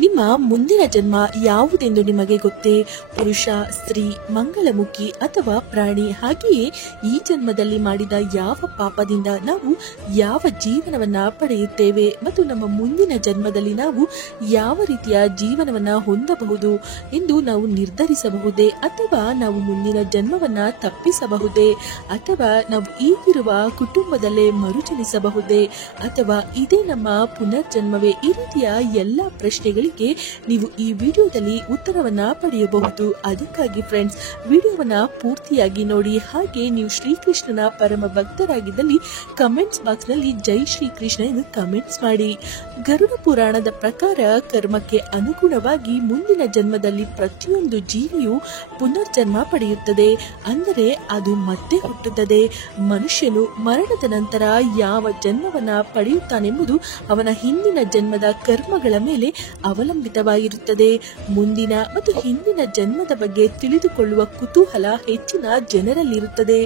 ನಿಮ್ಮ ಮುಂದಿನ ಜನ್ಮ ಯಾವುದೆಂದು ನಿಮಗೆ ಗೊತ್ತೇ? ಪುರುಷ, ಸ್ತ್ರೀ, ಮಂಗಳಮುಖಿ ಅಥವಾ ಪ್ರಾಣಿ? ಹಾಗೆಯೇ ಈ ಜನ್ಮದಲ್ಲಿ ಮಾಡಿದ ಯಾವ ಪಾಪದಿಂದ ನಾವು ಯಾವ ಜೀವನವನ್ನ ಪಡೆಯುತ್ತೇವೆ ಮತ್ತು ನಮ್ಮ ಮುಂದಿನ ಜನ್ಮದಲ್ಲಿ ನಾವು ಯಾವ ರೀತಿಯ ಜೀವನವನ್ನ ಹೊಂದಬಹುದು ಎಂದು ನಾವು ನಿರ್ಧರಿಸಬಹುದೇ? ಅಥವಾ ನಾವು ಮುಂದಿನ ಜನ್ಮವನ್ನ ತಪ್ಪಿಸಬಹುದೇ? ಅಥವಾ ನಾವು ಈಗಿರುವ ಕುಟುಂಬದಲ್ಲೇ ಮರುಜನಿಸಬಹುದೇ? ಅಥವಾ ಇದೇ ನಮ್ಮ ಪುನರ್ಜನ್ಮವೇ? ಈ ರೀತಿಯ ಎಲ್ಲ ಪ್ರಶ್ನೆಗಳಿಗೆ ನೀವು ಈ ವಿಡಿಯೋದಲ್ಲಿ ಉತ್ತರವನ್ನ ಪಡೆಯಬಹುದು. ಅದಕ್ಕಾಗಿ ಫ್ರೆಂಡ್ಸ್, ವಿಡಿಯೋವನ್ನ ಪೂರ್ತಿಯಾಗಿ ನೋಡಿ. ಹಾಗೆ ನೀವು ಶ್ರೀಕೃಷ್ಣನ ಪರಮ ಭಕ್ತರಾಗಿದ್ದಲ್ಲಿ ಕಮೆಂಟ್ಸ್ ಬಾಕ್ಸ್ ನಲ್ಲಿ ಜೈ ಶ್ರೀಕೃಷ್ಣ ಎಂದು ಕಮೆಂಟ್ಸ್ ಮಾಡಿ. ಗರುಡ ಪುರಾಣದ ಪ್ರಕಾರ ಕರ್ಮಕ್ಕೆ ಅನುಗುಣವಾಗಿ ಮುಂದಿನ ಜನ್ಮದಲ್ಲಿ ಪ್ರತಿಯೊಂದು ಜೀವಿಯು ಪುನರ್ಜನ್ಮ ಪಡೆಯುತ್ತದೆ. ಅಂದರೆ ಅದು ಮತ್ತೆ ಹುಟ್ಟುತ್ತದೆ. ಮನುಷ್ಯನು ಮರಣದ ನಂತರ ಯಾವ ಜನ್ಮವನ್ನ ಪಡೆಯುತ್ತಾನೆಂಬುದು ಅವನ ಹಿಂದಿನ ಜನ್ಮದ ಕರ್ಮಗಳ ಮೇಲೆ ಅವಲಂಬಿತವಾಗಿರುತ್ತದೆ. ಮುಂದಿನ ಮತ್ತು ಹಿಂದಿನ ಜನ್ಮದ ಬಗ್ಗೆ ತಿಳಿದುಕೊಳ್ಳುವ ಕುತೂಹಲ ಹೆಚ್ಚಿನ ಜನರಲ್ಲಿರುತ್ತದೆ.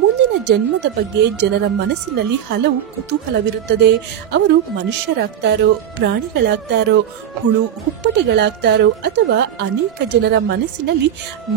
ಮುಂದಿನ ಜನ್ಮದ ಬಗ್ಗೆ ಜನರ ಮನಸ್ಸಿನಲ್ಲಿ ಹಲವು ಕುತೂಹಲವಿರುತ್ತದೆ. ಅವರು ಮನುಷ್ಯರಾಗ್ತಾರೋ, ಪ್ರಾಣಿಗಳಾಗ್ತಾರೋ, ಹುಳು ಹುಪ್ಪಟೆಗಳಾಗ್ತಾರೋ, ಅಥವಾ ಅನೇಕ ಜನರ ಮನಸ್ಸಿನಲ್ಲಿ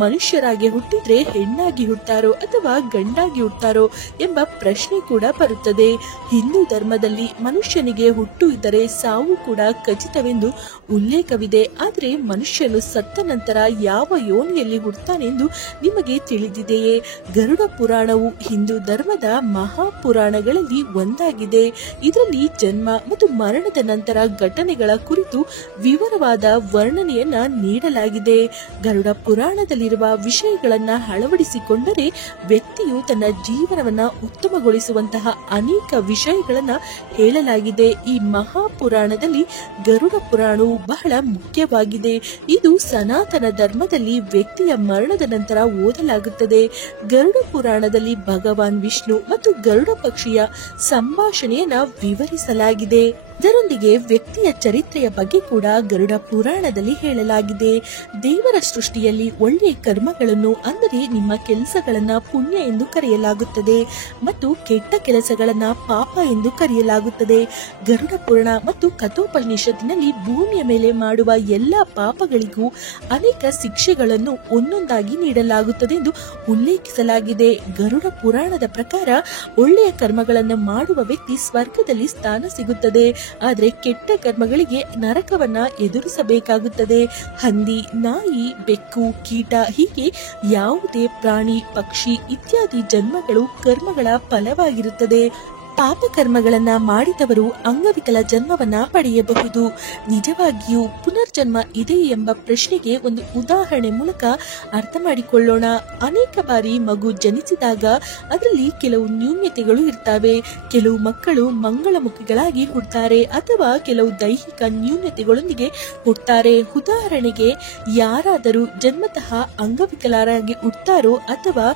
ಮನುಷ್ಯರಾಗಿ ಹುಟ್ಟಿದ್ರೆ ಹೆಣ್ಣಾಗಿ ಹುಟ್ಟಾರೋ ಅಥವಾ ಗಂಡಾಗಿ ಹುಟ್ಟಾರೋ ಎಂಬ ಪ್ರಶ್ನೆ ಕೂಡ ಬರುತ್ತದೆ. ಹಿಂದೂ ಧರ್ಮದಲ್ಲಿ ಮನುಷ್ಯನಿಗೆ ಹುಟ್ಟು ಇದ್ದರೆ ಸಾವು ಕೂಡ ಖಚಿತವೆಂದು ಉಲ್ಲೇಖವಿದೆ. ಆದರೆ ಮನುಷ್ಯನು ಸತ್ತ ನಂತರ ಯಾವ ಯೋನಿಯಲ್ಲಿ ಹುಟ್ಟುತ್ತಾನೆಂದು ನಿಮಗೆ ತಿಳಿದಿದೆಯೇ? ಗರುಡ ಪುರಾಣವು ಹಿಂದೂ ಧರ್ಮದ ಮಹಾಪುರಾಣಗಳಲ್ಲಿ ಒಂದಾಗಿದೆ. ಇದರಲ್ಲಿ ಜನ್ಮ ಮತ್ತು ಮರಣದ ನಂತರ ಘಟನೆಗಳ ಕುರಿತು ವಿವರವಾದ ವರ್ಣನೆಯನ್ನ ನೀಡಲಾಗಿದೆ. ಗರುಡ ಪುರಾಣದಲ್ಲಿರುವ ವಿಷಯಗಳನ್ನ ಅಳವಡಿಸಿಕೊಂಡರೆ ವ್ಯಕ್ತಿಯು ತನ್ನ ಜೀವನವನ್ನ ಉತ್ತಮಗೊಳಿಸುವಂತಹ ಅನೇಕ ವಿಷಯಗಳನ್ನ ಹೇಳಲಾಗಿದೆ. ಈ ಮಹಾಪುರಾಣದಲ್ಲಿ ಗರುಡ ಪುರಾಣವು ಬಹಳ ಮುಖ್ಯವಾಗಿದೆ. ಇದು ಸನಾತನ ಧರ್ಮದಲ್ಲಿ ವ್ಯಕ್ತಿಯ ಮರಣದ ನಂತರ ಓದಲಾಗುತ್ತದೆ. ಗರುಡ ಪುರಾಣದಲ್ಲಿ ಭಗವಾನ್ ವಿಷ್ಣು ಮತ್ತು ಗರುಡ ಪಕ್ಷಿಯ ಸಂಭಾಷಣೆಯನ್ನ ವಿವರಿಸಲಾಗಿದೆ. ಇದರೊಂದಿಗೆ ವ್ಯಕ್ತಿಯ ಚರಿತ್ರೆಯ ಬಗ್ಗೆ ಕೂಡ ಗರುಡ ಪುರಾಣದಲ್ಲಿ ಹೇಳಲಾಗಿದೆ. ದೇವರ ಸೃಷ್ಟಿಯಲ್ಲಿ ಒಳ್ಳೆಯ ಕರ್ಮಗಳನ್ನು, ಅಂದರೆ ನಿಮ್ಮ ಕೆಲಸಗಳನ್ನ ಪುಣ್ಯ ಎಂದು ಕರೆಯಲಾಗುತ್ತದೆ ಮತ್ತು ಕೆಟ್ಟ ಕೆಲಸಗಳನ್ನ ಪಾಪ ಎಂದು ಕರೆಯಲಾಗುತ್ತದೆ. ಗರುಡ ಪುರಾಣ ಮತ್ತು ಕಠೋಪನಿಷತ್ತಿನಲ್ಲಿ ಭೂಮಿಯ ಮೇಲೆ ಮಾಡುವ ಎಲ್ಲಾ ಪಾಪಗಳಿಗೂ ಅನೇಕ ಶಿಕ್ಷೆಗಳನ್ನು ಒಂದೊಂದಾಗಿ ನೀಡಲಾಗುತ್ತದೆ ಎಂದು ಉಲ್ಲೇಖಿಸಲಾಗಿದೆ. ಗರುಡ ಪುರಾಣದ ಪ್ರಕಾರ ಒಳ್ಳೆಯ ಕರ್ಮಗಳನ್ನು ಮಾಡುವ ವ್ಯಕ್ತಿ ಸ್ವರ್ಗದಲ್ಲಿ ಸ್ಥಾನ ಸಿಗುತ್ತದೆ. ಆದರೆ ಕೆಟ್ಟ ಕರ್ಮಗಳಿಗೆ ನರಕವನ್ನ ಎದುರಿಸಬೇಕಾಗುತ್ತದೆ. ಹಂದಿ, ನಾಯಿ, ಬೆಕ್ಕು, ಕೀಟ ಹೀಗೆ ಯಾವುದೇ ಪ್ರಾಣಿ, ಪಕ್ಷಿ ಇತ್ಯಾದಿ ಜನ್ಮಗಳು ಕರ್ಮಗಳ ಫಲವಾಗಿರುತ್ತದೆ. ಪಾಪ ಕರ್ಮಗಳನ್ನ ಮಾಡಿದವರು ಅಂಗವಿಕಲ ಜನ್ಮವನ್ನ ಪಡೆಯಬಹುದು. ನಿಜವಾಗಿಯೂ ಪುನರ್ಜನ್ಮ ಇದೆ ಎಂಬ ಪ್ರಶ್ನೆಗೆ ಒಂದು ಉದಾಹರಣೆ ಮೂಲಕ ಅರ್ಥ ಮಾಡಿಕೊಳ್ಳೋಣ. ಅನೇಕ ಬಾರಿ ಮಗು ಜನಿಸಿದಾಗ ಅದರಲ್ಲಿ ಕೆಲವು ನ್ಯೂನ್ಯತೆಗಳು ಇರ್ತವೆ. ಕೆಲವು ಮಕ್ಕಳು ಮಂಗಳಮುಖಿಗಳಾಗಿ ಹುಟ್ಟುತ್ತಾರೆ ಅಥವಾ ಕೆಲವು ದೈಹಿಕ ನ್ಯೂನ್ಯತೆಗಳೊಂದಿಗೆ ಹುಟ್ಟುತ್ತಾರೆ. ಉದಾಹರಣೆಗೆ, ಯಾರಾದರೂ ಜನ್ಮತಃ ಅಂಗವಿಕಲರಾಗಿ ಹುಟ್ಟುತ್ತಾರೋ ಅಥವಾ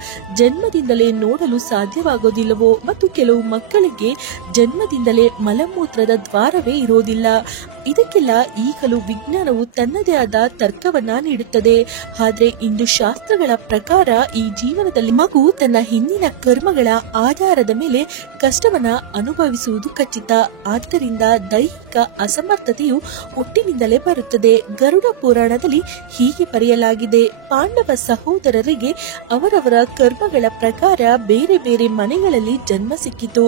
ಜನ್ಮದಿಂದಲೇ ನೋಡಲು ಸಾಧ್ಯವಾಗೋದಿಲ್ಲವೋ ಮತ್ತು ಕೆಲವು ಮಕ್ಕಳಿಗೆ ಜನ್ಮದಿಂದಲೇ ಮಲಮೂತ್ರದ ದ್ವಾರವೇ ಇರೋದಿಲ್ಲ. ಇದಕ್ಕೆಲ್ಲ ಈಗಲೂ ವಿಜ್ಞಾನವು ತನ್ನದೇ ಆದ ತರ್ಕವನ್ನ ನೀಡುತ್ತದೆ. ಆದ್ರೆ ಇಂದು ಶಾಸ್ತ್ರಗಳ ಪ್ರಕಾರ ಈ ಜೀವನದಲ್ಲಿ ಮಗು ತನ್ನ ಹಿಂದಿನ ಕರ್ಮಗಳ ಆಧಾರದ ಮೇಲೆ ಕಷ್ಟವನ್ನ ಅನುಭವಿಸುವುದು ಖಚಿತ. ಆದ್ದರಿಂದ ದೈಹಿಕ ಅಸಮರ್ಥತೆಯು ಹುಟ್ಟಿನಿಂದಲೇ ಬರುತ್ತದೆ. ಗರುಡ ಪುರಾಣದಲ್ಲಿ ಹೀಗೆ ಬರೆಯಲಾಗಿದೆ: ಪಾಂಡವ ಸಹೋದರರಿಗೆ ಅವರವರ ಕರ್ಮಗಳ ಪ್ರಕಾರ ಬೇರೆ ಬೇರೆ ಮನೆಗಳಲ್ಲಿ ಜನ್ಮ ಸಿಕ್ಕಿತು.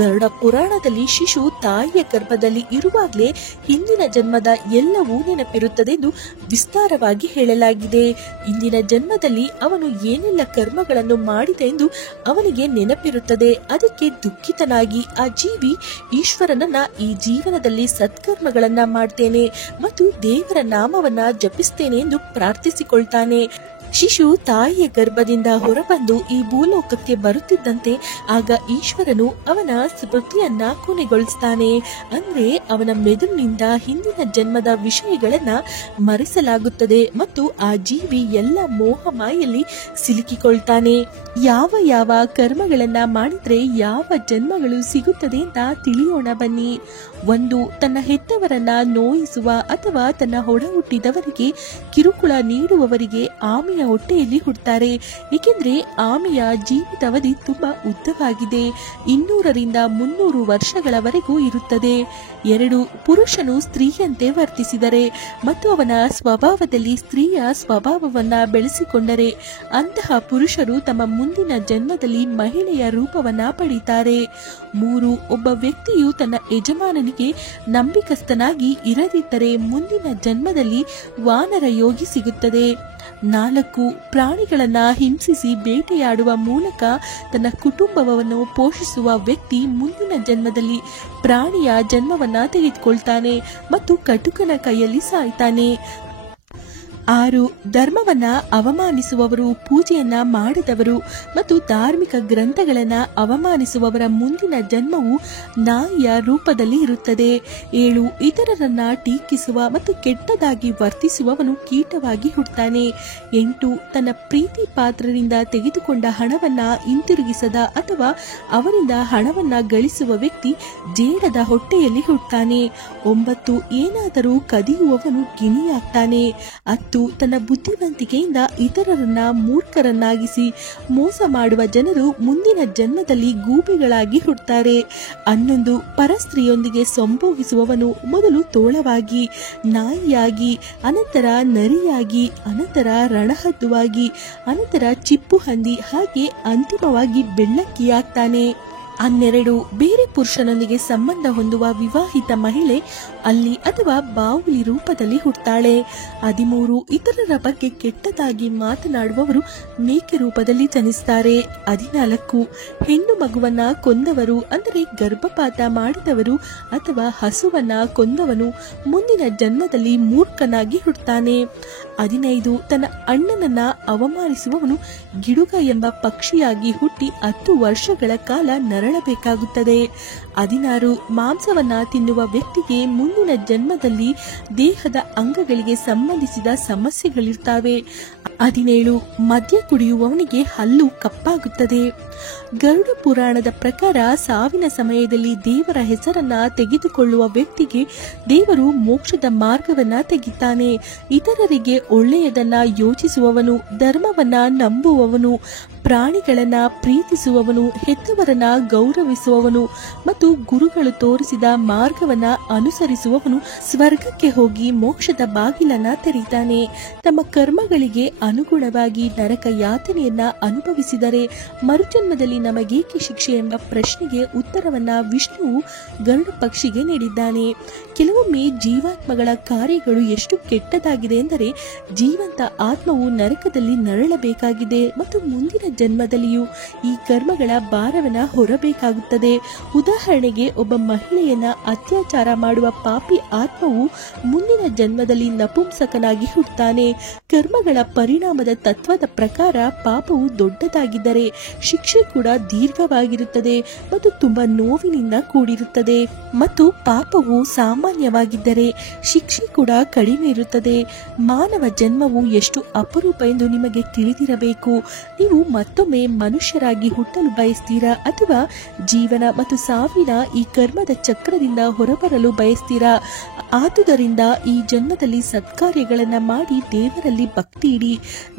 ಗರುಡ ಪುರಾಣದಲ್ಲಿ ಶಿಶು ತಾಯಿಯ ಗರ್ಭದಲ್ಲಿ ಇರುವಾಗಲೇ ಹಿಂದಿನ ಜನ್ಮದ ಎಲ್ಲವೂ ನೆನಪಿರುತ್ತದೆ ಎಂದು ವಿಸ್ತಾರವಾಗಿ ಹೇಳಲಾಗಿದೆ. ಇಂದಿನ ಜನ್ಮದಲ್ಲಿ ಅವನು ಏನೆಲ್ಲ ಕರ್ಮಗಳನ್ನು ಮಾಡಿದೆ ಎಂದು ಅವನಿಗೆ ನೆನಪಿರುತ್ತದೆ. ಅದಕ್ಕೆ ದುಃಖಿತನಾಗಿ ಆ ಜೀವಿ ಈಶ್ವರನನ್ನ ಈ ಜೀವನದಲ್ಲಿ ಸತ್ಕರ್ಮಗಳನ್ನ ಮಾಡ್ತೇನೆ ಮತ್ತು ದೇವರ ನಾಮವನ್ನ ಜಪಿಸ್ತೇನೆ ಎಂದು ಪ್ರಾರ್ಥಿಸಿಕೊಳ್ತಾನೆ. ಶಿಶು ತಾಯಿಯ ಗರ್ಭದಿಂದ ಹೊರಬಂದು ಈ ಭೂಲೋಕಕ್ಕೆ ಬರುತ್ತಿದ್ದಂತೆ ಆಗ ಈಶ್ವರನು ಅವನ ಸ್ಮೃತಿಯನ್ನ ಕೊನೆಗೊಳಿಸ್ತಾನೆ. ಅಂದ್ರೆ ಅವನ ಮೆದುಳಿನಿಂದ ಹಿಂದಿನ ಜನ್ಮದ ವಿಷಯಗಳನ್ನ ಮರೆಸಲಾಗುತ್ತದೆ ಮತ್ತು ಆ ಜೀವಿ ಎಲ್ಲ ಮೋಹಮಾಯಲ್ಲಿ ಸಿಲುಕಿಕೊಳ್ತಾನೆ. ಯಾವ ಕರ್ಮಗಳನ್ನ ಮಾಡಿದ್ರೆ ಯಾವ ಜನ್ಮಗಳು ಸಿಗುತ್ತದೆ ಅಂತ ತಿಳಿಯೋಣ ಬನ್ನಿ. 1. ತನ್ನ ಹೆತ್ತವರನ್ನ ನೋಯಿಸುವ ಅಥವಾ ತನ್ನ ಒಡ ಹುಟ್ಟಿದವರಿಗೆ ಕಿರುಕುಳ ನೀಡುವವರಿಗೆ ಆಮೆಯ ಆಮೆಯ ಹೊಟ್ಟೆಯಲ್ಲಿ ಹುಟ್ಟುತ್ತಾರೆ. ಏಕೆಂದ್ರೆ ಆಮೆಯ ಜೀವಿತಾವಧಿ ತುಂಬಾ ಉದ್ದವಾಗಿದೆ, 200ರಿಂದ 300 ವರ್ಷಗಳವರೆಗೂ ಇರುತ್ತದೆ. 2 ಪುರುಷನು ಸ್ತ್ರೀಯಂತೆ ವರ್ತಿಸಿದರೆ ಮತ್ತು ಅವನ ಸ್ವಭಾವದಲ್ಲಿ ಸ್ತ್ರೀಯ ಸ್ವಭಾವವನ್ನ ಬೆಳೆಸಿಕೊಂಡರೆ ಅಂತಹ ಪುರುಷರು ತಮ್ಮ ಮುಂದಿನ ಜನ್ಮದಲ್ಲಿ ಮಹಿಳೆಯ ರೂಪವನ್ನ ಪಡೀತಾರೆ. 3 ಒಬ್ಬ ವ್ಯಕ್ತಿಯು ತನ್ನ ಯಜಮಾನನಿಗೆ ನಂಬಿಕಸ್ಥನಾಗಿ ಇರದಿದ್ದರೆ ಮುಂದಿನ ಜನ್ಮದಲ್ಲಿ ವಾನರ ಯೋಗಿ ಸಿಗುತ್ತದೆ. 4 ಪ್ರಾಣಿಗಳನ್ನ ಹಿಂಸಿಸಿ ಬೇಟೆಯಾಡುವ ಮೂಲಕ ತನ್ನ ಕುಟುಂಬವನ್ನು ಪೋಷಿಸುವ ವ್ಯಕ್ತಿ ಮುಂದಿನ ಜನ್ಮದಲ್ಲಿ ಪ್ರಾಣಿಯ ಜನ್ಮವನ್ನ ತೆಗೆದುಕೊಳ್ತಾನೆ ಮತ್ತು ಕಟುಕನ ಕೈಯಲ್ಲಿ ಸಾಯ್ತಾನೆ. 6 ಧರ್ಮವನ್ನ ಅವಮಾನಿಸುವವರು, ಪೂಜೆಯನ್ನ ಮಾಡದವರು ಮತ್ತು ಧಾರ್ಮಿಕ ಗ್ರಂಥಗಳನ್ನ ಅವಮಾನಿಸುವವರ ಮುಂದಿನ ಜನ್ಮವು ನಾಯಿಯ ರೂಪದಲ್ಲಿ ಇರುತ್ತದೆ. 7 ಇತರರನ್ನ ಟೀಕಿಸುವ ಮತ್ತು ಕೆಟ್ಟದಾಗಿ ವರ್ತಿಸುವವನು ಕೀಟವಾಗಿ ಹುಟ್ಟುತ್ತಾನೆ. 8 ತನ್ನ ಪ್ರೀತಿ ಪಾತ್ರರಿಂದ ತೆಗೆದುಕೊಂಡ ಹಣವನ್ನ ಹಿಂತಿರುಗಿಸದ ಅಥವಾ ಅವರಿಂದ ಹಣವನ್ನ ಗಳಿಸುವ ವ್ಯಕ್ತಿ ಜೇಡದ ಹೊಟ್ಟೆಯಲ್ಲಿ ಹುಟ್ಟುತ್ತಾನೆ. 9 ಏನಾದರೂ ಕದಿಯುವವನು ಗಿಣಿಯಾಗ್ತಾನೆ. 10 ತನ್ನ ಬುದ್ಧಿವಂತಿಕೆಯಿಂದ ಇತರರನ್ನ ಮೂರ್ಖರನ್ನಾಗಿಸಿ ಮೋಸ ಮಾಡುವ ಜನರು ಮುಂದಿನ ಜನ್ಮದಲ್ಲಿ ಗೂಬೆಗಳಾಗಿ ಹುಟ್ಟುತ್ತಾರೆ. 11 ಪರಸ್ತ್ರೀಯೊಂದಿಗೆ ಸಂಭೋಗಿಸುವವನು ಮೊದಲು ತೋಳವಾಗಿ, ನಾಯಿಯಾಗಿ, ಅನಂತರ ನರಿಯಾಗಿ, ಅನಂತರ ರಣಹದ್ದುವಾಗಿ, ಅನಂತರ ಚಿಪ್ಪುಹಂದಿ, ಹಾಗೆ ಅಂತಿಮವಾಗಿ ಬೆಳ್ಳಕ್ಕಿಯಾಗ್ತಾನೆ. 12 ಬೇರೆ ಪುರುಷನೊಂದಿಗೆ ಸಂಬಂಧ ಹೊಂದುವ ವಿವಾಹಿತ ಮಹಿಳೆ ಅಲ್ಲಿ ಅಥವಾ ಬಾವುಲಿ ರೂಪದಲ್ಲಿ ಹುಟ್ಟುತ್ತಾಳೆ. 13 ಇತರರ ಬಗ್ಗೆ ಕೆಟ್ಟದಾಗಿ ಮಾತನಾಡುವವರು ಮೇಕೆ ರೂಪದಲ್ಲಿ ಜನಿಸುತ್ತಾರೆ. 14 ಹೆಣ್ಣು ಮಗುವನ್ನ ಕೊಂದವರು ಅಂದರೆ ಗರ್ಭಪಾತ ಮಾಡಿದವರು ಅಥವಾ ಹಸುವನ್ನ ಕೊಂದವನು ಮುಂದಿನ ಜನ್ಮದಲ್ಲಿ ಮೂರ್ಖನಾಗಿ ಹುಟ್ಟುತ್ತಾನೆ. 15 ತನ್ನ ಅಣ್ಣನನ್ನ ಅವಮಾನಿಸುವವನು ಗಿಡುಗ ಎಂಬ ಪಕ್ಷಿಯಾಗಿ ಹುಟ್ಟಿ 10 ವರ್ಷಗಳ ಕಾಲ ನರಳಬೇಕಾಗುತ್ತದೆ. 16 ಮಾಂಸವನ್ನ ತಿನ್ನುವ ವ್ಯಕ್ತಿಗೆ ಮುಂದಿನ ಜನ್ಮದಲ್ಲಿ ದೇಹದ ಅಂಗಗಳಿಗೆ ಸಂಬಂಧಿಸಿದ ಸಮಸ್ಯೆಗಳಿರ್ತವೆ. 17 ಮದ್ಯ ಕುಡಿಯುವವನಿಗೆ ಹಲ್ಲು ಕಪ್ಪಾಗುತ್ತದೆ. ಗರುಡ ಪುರಾಣದ ಪ್ರಕಾರ ಸಾವಿನ ಸಮಯದಲ್ಲಿ ದೇವರ ಹೆಸರನ್ನ ತೆಗೆದುಕೊಳ್ಳುವ ವ್ಯಕ್ತಿಗೆ ದೇವರು ಮೋಕ್ಷದ ಮಾರ್ಗವನ್ನ ತೆಗಿತಾನೆ. ಇತರರಿಗೆ ಒಳ್ಳೆಯದನ್ನ ಯೋಚಿಸುವವನು, ಧರ್ಮವನ್ನ ನಂಬುವವನು, ಪ್ರಾಣಿಗಳನ್ನ ಪ್ರೀತಿಸುವವನು, ಹೆತ್ತವರನ್ನ ಗೌರವಿಸುವವನು ಮತ್ತು ಗುರುಗಳು ತೋರಿಸಿದ ಮಾರ್ಗವನ್ನ ಅನುಸರಿಸುವವನು ಸ್ವರ್ಗಕ್ಕೆ ಹೋಗಿ ಮೋಕ್ಷದ ಬಾಗಿಲನ್ನ ತೆರೀತಾನೆ. ತಮ್ಮ ಕರ್ಮಗಳಿಗೆ ಅನುಗುಣವಾಗಿ ನರಕ ಯಾತನೆಯನ್ನ ಅನುಭವಿಸಿದರೆ ಮರುಜನ್ಮದಲ್ಲಿ ನಮಗೇಕೆ ಶಿಕ್ಷೆ ಎಂಬ ಪ್ರಶ್ನೆಗೆ ಉತ್ತರವನ್ನ ವಿಷ್ಣುವು ಗರುಡ ಪಕ್ಷಿಗೆ ನೀಡಿದ್ದಾನೆ. ಕೆಲವೊಮ್ಮೆ ಜೀವಾತ್ಮಗಳ ಕಾರ್ಯಗಳು ಎಷ್ಟು ಕೆಟ್ಟದಾಗಿದೆ ಎಂದರೆ ಜೀವಂತ ಆತ್ಮವು ನರಕದಲ್ಲಿ ನರಳಬೇಕಾಗಿದೆ ಮತ್ತು ಮುಂದಿನ ಜನ್ಮದಲ್ಲಿಯೂ ಈ ಕರ್ಮಗಳ ಭಾರವನ್ನ ಹೊರಬೇಕಾಗುತ್ತದೆ. ಉದಾಹರಣೆಗೆ ಒಬ್ಬ ಮಹಿಳೆಯನ್ನ ಅತ್ಯಾಚಾರ ಮಾಡುವ ಪಾಪಿ ಆತ್ಮವು ಮುಂದಿನ ಜನ್ಮದಲ್ಲಿ ನಪುಂಸಕನಾಗಿ ಹುಟ್ಟುತ್ತಾನೆ. ಕರ್ಮಗಳ ಪರಿಣಾಮದ ತತ್ವದ ಪ್ರಕಾರ ಪಾಪವು ದೊಡ್ಡದಾಗಿದ್ದರೆ ಶಿಕ್ಷೆ ಕೂಡ ದೀರ್ಘವಾಗಿರುತ್ತದೆ ಮತ್ತು ತುಂಬಾ ನೋವಿನಿಂದ ಕೂಡಿರುತ್ತದೆ ಮತ್ತು ಪಾಪವು ಸಾಮಾನ್ಯವಾಗಿದ್ದರೆ ಶಿಕ್ಷೆ ಕೂಡ ಕಡಿಮೆ ಇರುತ್ತದೆ. ಮಾನವ ಜನ್ಮವು ಎಷ್ಟು ಅಪರೂಪ ಎಂದು ನಿಮಗೆ ತಿಳಿದಿರಬೇಕು. ನೀವು ಮತ್ತೊಮ್ಮೆ ಮನುಷ್ಯರಾಗಿ ಹುಟ್ಟಲು ಬಯಸ್ತೀರಾ ಅಥವಾ ಜೀವನ ಮತ್ತು ಸಾವಿನ ಈ ಕರ್ಮದ ಚಕ್ರದಿಂದ ಹೊರಬರಲು ಬಯಸ್ತೀರಾ? ಆದುದರಿಂದ ಈ ಜನ್ಮದಲ್ಲಿ ಸತ್ಕಾರ್ಯಗಳನ್ನ ಮಾಡಿ ದೇವರಲ್ಲಿ ಭಕ್ತಿ ಇಡಿ.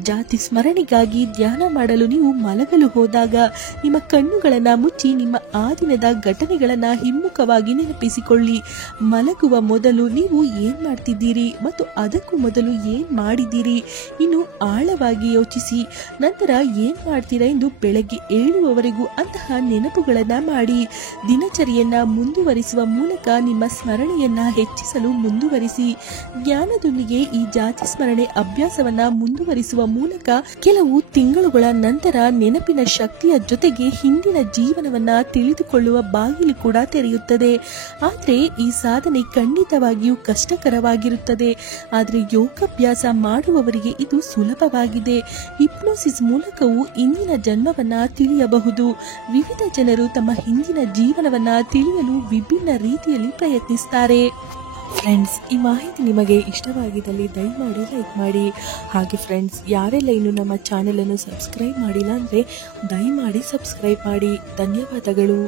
ಜಾತಿ ಸ್ಮರಣೆಗಾಗಿ ಧ್ಯಾನ ಮಾಡಲು ನೀವು ಮಲಗಲು ಹೋದಾಗ ನಿಮ್ಮ ಕಣ್ಣುಗಳನ್ನ ಮುಚ್ಚಿ ನಿಮ್ಮ ಆ ದಿನದ ಘಟನೆಗಳನ್ನ ಹಿಮ್ಮುಖವಾಗಿ ನೆನಪಿಸಿಕೊಳ್ಳಿ. ಮಲಗುವ ಮೊದಲು ನೀವು ಏನ್ ಮಾಡ್ತಿದ್ದೀರಿ ಮತ್ತು ಅದಕ್ಕೂ ಮೊದಲು ಏನ್ ಮಾಡಿದ್ದೀರಿ ಇನ್ನು ಆಳವಾಗಿ ಯೋಚಿಸಿ. ನಂತರ ಏನ್ ಮಾಡ್ತೀರಾ ಎಂದು ಬೆಳಗ್ಗೆ ಏಳುವವರೆಗೂ ಅಂತಹ ನೆನಪುಗಳನ್ನ ಮಾಡಿ. ದಿನಚರಿಯನ್ನ ಮುಂದುವರಿಸುವ ಮೂಲಕ ನಿಮ್ಮ ಸ್ಮರಣೆಯನ್ನ ಹೆಚ್ಚಿಸಲು ಮುಂದುವರಿಸಿ. ಜ್ಞಾನದೊಂದಿಗೆ ಈ ಜಾತಿ ಸ್ಮರಣೆ ಅಭ್ಯಾಸವನ್ನ ಮುಂದುವರಿಸುವ ಮೂಲಕ ಕೆಲವು ತಿಂಗಳುಗಳ ನಂತರ ನೆನಪಿನ ಶಕ್ತಿಯ ಜೊತೆಗೆ ಹಿಂದಿನ ಜೀವನವನ್ನ ತಿಳಿದುಕೊಳ್ಳುವ ಬಾಗಿಲು ಕೂಡ ತೆರೆಯುತ್ತದೆ. ಆದ್ರೆ ಈ ಸಾಧನೆ ಖಂಡಿತವಾಗಿಯೂ ಕಷ್ಟಕರವಾಗಿರುತ್ತದೆ. ಆದರೆ ಯೋಗಾಭ್ಯಾಸ ಮಾಡುವವರಿಗೆ ಇದು ಸುಲಭವಾಗಿದೆ. ಹಿಪ್ನೋಸಿಸ್ ಮೂಲಕವೂ ಇಂದಿನ ಜನ್ಮವನ್ನ ತಿಳಿಯಬಹುದು. ವಿವಿಧ ಜನರು ತಮ್ಮ ಹಿಂದಿನ ಜೀವನವನ್ನ ತಿಳಿಯಲು ವಿಭಿನ್ನ ರೀತಿಯಲ್ಲಿ ಪ್ರಯತ್ನಿಸುತ್ತಾರೆ. ಫ್ರೆಂಡ್ಸ್, ಈ ಮಾಹಿತಿ ನಿಮಗೆ ಇಷ್ಟವಾಗಿದ್ದಲ್ಲಿ ದಯಮಾಡಿ ಲೈಕ್ ಮಾಡಿ. ಹಾಗೆ ಫ್ರೆಂಡ್ಸ್, ಯಾರೆಲ್ಲ ಇನ್ನು ನಮ್ಮ ಚಾನೆಲ್ ಅನ್ನು ಸಬ್ಸ್ಕ್ರೈಬ್ ಮಾಡಿಲ್ಲ ಅಂದರೆ ದಯಮಾಡಿ ಸಬ್ಸ್ಕ್ರೈಬ್ ಮಾಡಿ. ಧನ್ಯವಾದಗಳು.